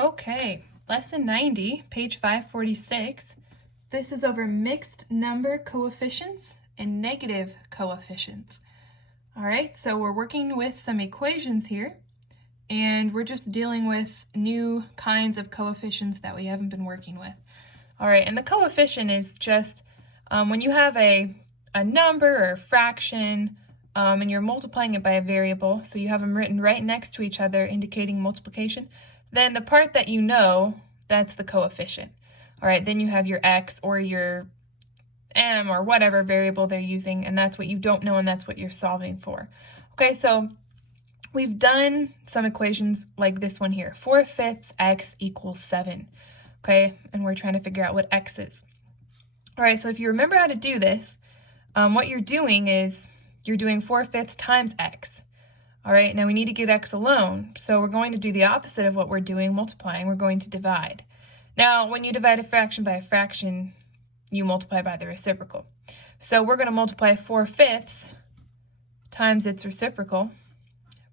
Okay, lesson 90, page 546. This is over mixed number coefficients and negative coefficients. All right, so we're working with some equations here, and we're just dealing with new kinds of coefficients that we haven't been working with. All right, and the coefficient is just when you have a number or a fraction and you're multiplying it by a variable, so you have them written right next to each other indicating multiplication, then the part that you know, that's the coefficient. All right, then you have your x or your m or whatever variable they're using, and that's what you don't know and that's what you're solving for. Okay, so we've done some equations like this one here, 4/5 x equals 7. Okay, and we're trying to figure out what x is. All right, so if you remember how to do this, what you're doing is you're doing 4/5 times x. All right, now we need to get x alone, so we're going to do the opposite of what we're doing, multiplying. We're going to divide. Now, when you divide a fraction by a fraction, you multiply by the reciprocal. So we're going to multiply 4/5 times its reciprocal,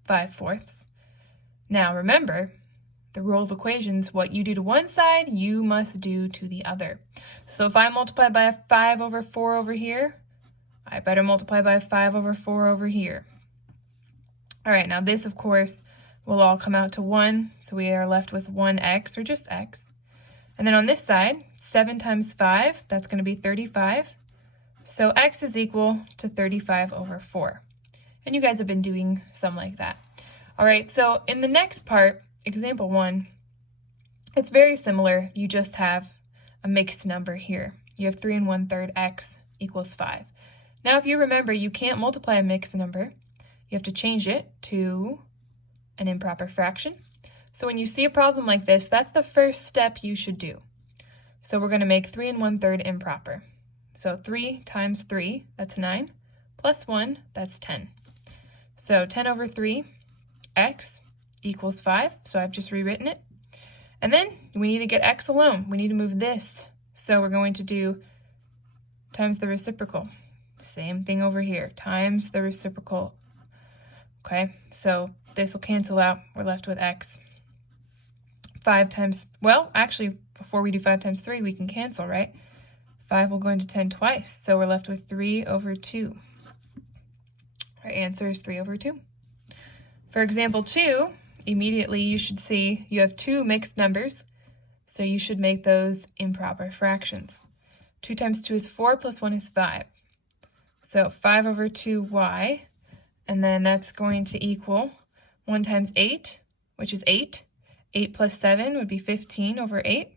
5/4. Now remember, the rule of equations, what you do to one side, you must do to the other. So if I multiply by a 5/4 over here, I better multiply by 5/4 over here. All right, now this, of course, will all come out to 1, so we are left with 1x, or just x. And then on this side, 7 times 5, that's going to be 35. So x is equal to 35/4. And you guys have been doing some like that. All right, so in the next part, example 1, it's very similar. You just have a mixed number here. You have 3 1/3 x equals 5. Now, if you remember, you can't multiply a mixed number. You have to change it to an improper fraction. So when you see a problem like this, that's the first step you should do. So we're going to make 3 1/3 improper. So 3 times 3, that's 9, plus 1, that's 10. So 10/3 x equals 5, so I've just rewritten it. And then we need to get x alone. We need to move this. So we're going to do times the reciprocal. Same thing over here, times the reciprocal. Okay, so this will cancel out. We're left with x. 5 times, well, actually, before we do 5 times 3, we can cancel, right? 5 will go into 10 twice, so we're left with 3/2. Our answer is 3/2. For example 2, immediately you should see you have two mixed numbers, so you should make those improper fractions. 2 times 2 is 4, plus 1 is 5. So 5/2y, and then that's going to equal 1 times 8, which is 8. 8 plus 7 would be 15/8.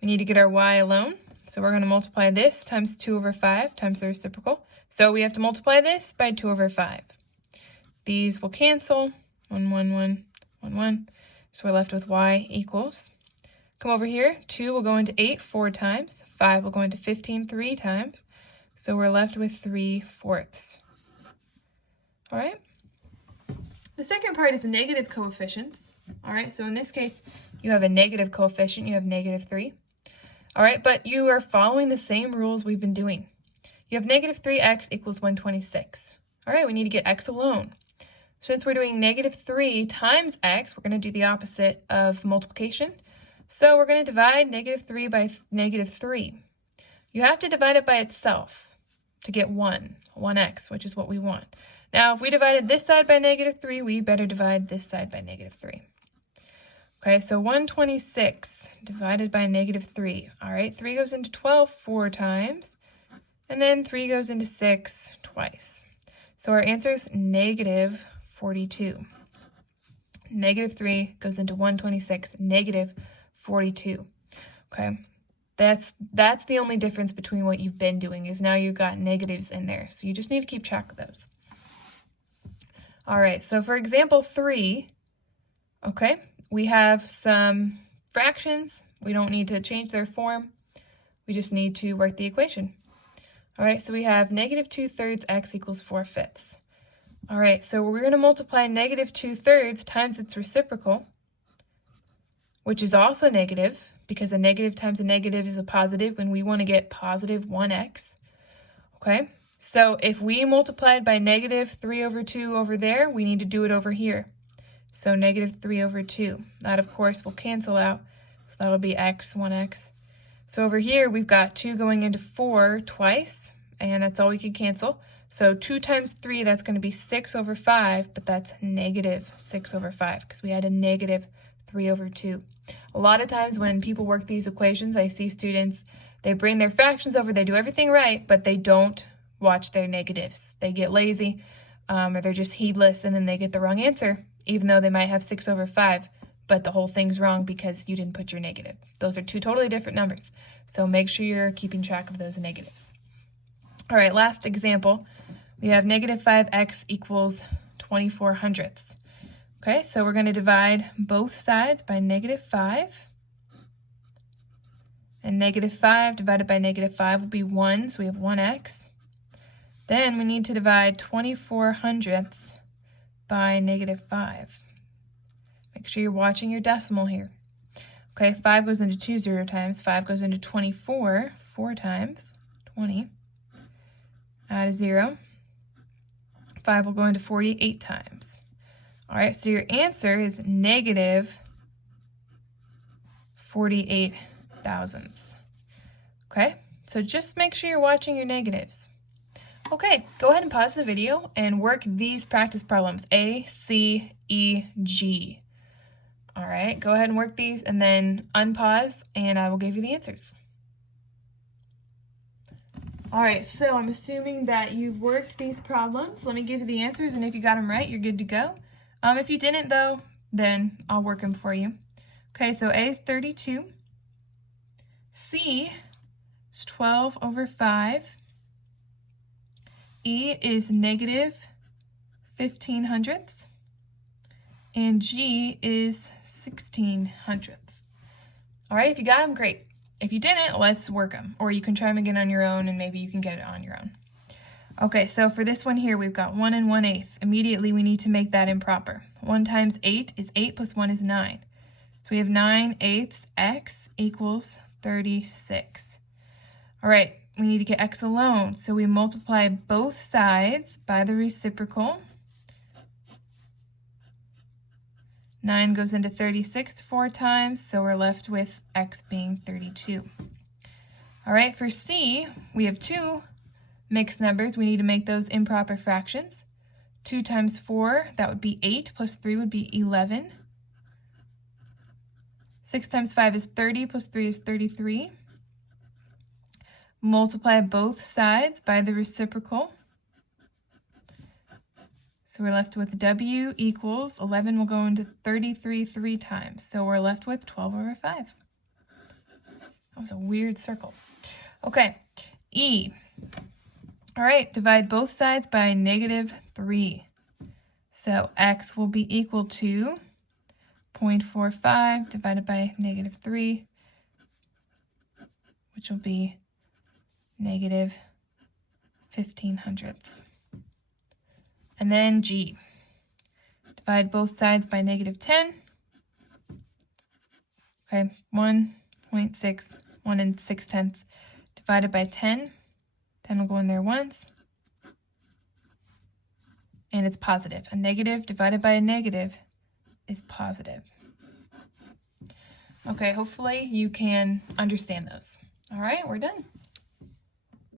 We need to get our y alone, so we're going to multiply this times 2/5 times the reciprocal. So we have to multiply this by 2/5. These will cancel, 1, 1, 1, 1, 1. So we're left with y equals. Come over here, 2 will go into 8 4 times, 5 will go into 15 3 times. So we're left with 3/4. All right. The second part is the negative coefficients. All right, so in this case, you have a negative coefficient, you have -3. All right, but you are following the same rules we've been doing. You have -3x equals 126. All right, we need to get x alone. Since we're doing -3 times x, we're going to do the opposite of multiplication. So we're going to divide -3 by -3. You have to divide it by itself to get 1x, which is what we want. Now, if we divided this side by -3, we better divide this side by -3. Okay, so 126 divided by -3. All right, 3 goes into 12 4 times, and then 3 goes into 6 twice. So our answer is -42. -3 goes into 126, -42. Okay, that's the only difference between what you've been doing is now you've got negatives in there. So you just need to keep track of those. All right, so for example 3, okay, we have some fractions. We don't need to change their form. We just need to work the equation. All right, so we have -2/3 x equals 4/5. All right, so we're going to multiply -2/3 times its reciprocal, which is also negative, because a negative times a negative is a positive when we want to get positive 1x. Okay, so if we multiplied by -3/2 over there, we need to do it over here. So negative 3 over 2. That, of course, will cancel out. So that'll be x, 1x. So over here, we've got 2 going into 4 twice, and that's all we can cancel. So 2 times 3, that's going to be 6 over 5, but that's negative 6 over 5 because we had a negative 3 over 2. A lot of times when people work these equations, I see students, they bring their fractions over, they do everything right, but they don't watch their negatives. They get lazy, or they're just heedless, and then they get the wrong answer, even though they might have 6 over 5, but the whole thing's wrong because you didn't put your negative. Those are two totally different numbers, so make sure you're keeping track of those negatives. All right, last example. We have negative 5x equals 24 hundredths. Okay, so we're going to divide both sides by negative 5. And negative 5 divided by negative 5 will be 1, so we have 1x. Then we need to divide 24 hundredths by negative 5. Make sure you're watching your decimal here. Okay, 5 goes into 2 0 times. 5 goes into 24 4 times. 20. Add a 0. 5 will go into 48 times. All right, so your answer is negative 48 thousandths. Okay, so just make sure you're watching your negatives. Okay, go ahead and pause the video and work these practice problems, A, C, E, G. All right, go ahead and work these and then unpause and I will give you the answers. All right, so I'm assuming that you've worked these problems. Let me give you the answers, and if you got them right, you're good to go. If you didn't, though, then I'll work them for you. Okay, so A is 32. C is 12 over 5. E is negative 15 hundredths. And G is 16 hundredths. All right, if you got them, great. If you didn't, let's work them. Or you can try them again on your own, and maybe you can get it on your own. Okay, so for this one here, we've got 1 and 1/8. Immediately, we need to make that improper. 1 times 8 is 8 plus 1 is 9. So we have 9/8 x equals 36. All right, we need to get x alone. So we multiply both sides by the reciprocal. 9 goes into 36 4 times, so we're left with x being 32. All right, for C, we have 2 mixed numbers. We need to make those improper fractions. 2 times 4, that would be 8, plus 3 would be 11. 6 times 5 is 30, plus 3 is 33. Multiply both sides by the reciprocal. So we're left with W equals 11 will go into 33 3 times. So we're left with 12 over 5. That was a weird circle. Okay, E. All right, divide both sides by negative 3. So x will be equal to 0.45 divided by negative 3, which will be negative 15 hundredths. And then G. Divide both sides by negative 10. Okay, 1.6, 1 and 6 tenths divided by 10. 10 will go in there once. And it's positive. A negative divided by a negative is positive. Okay, hopefully you can understand those. All right, we're done.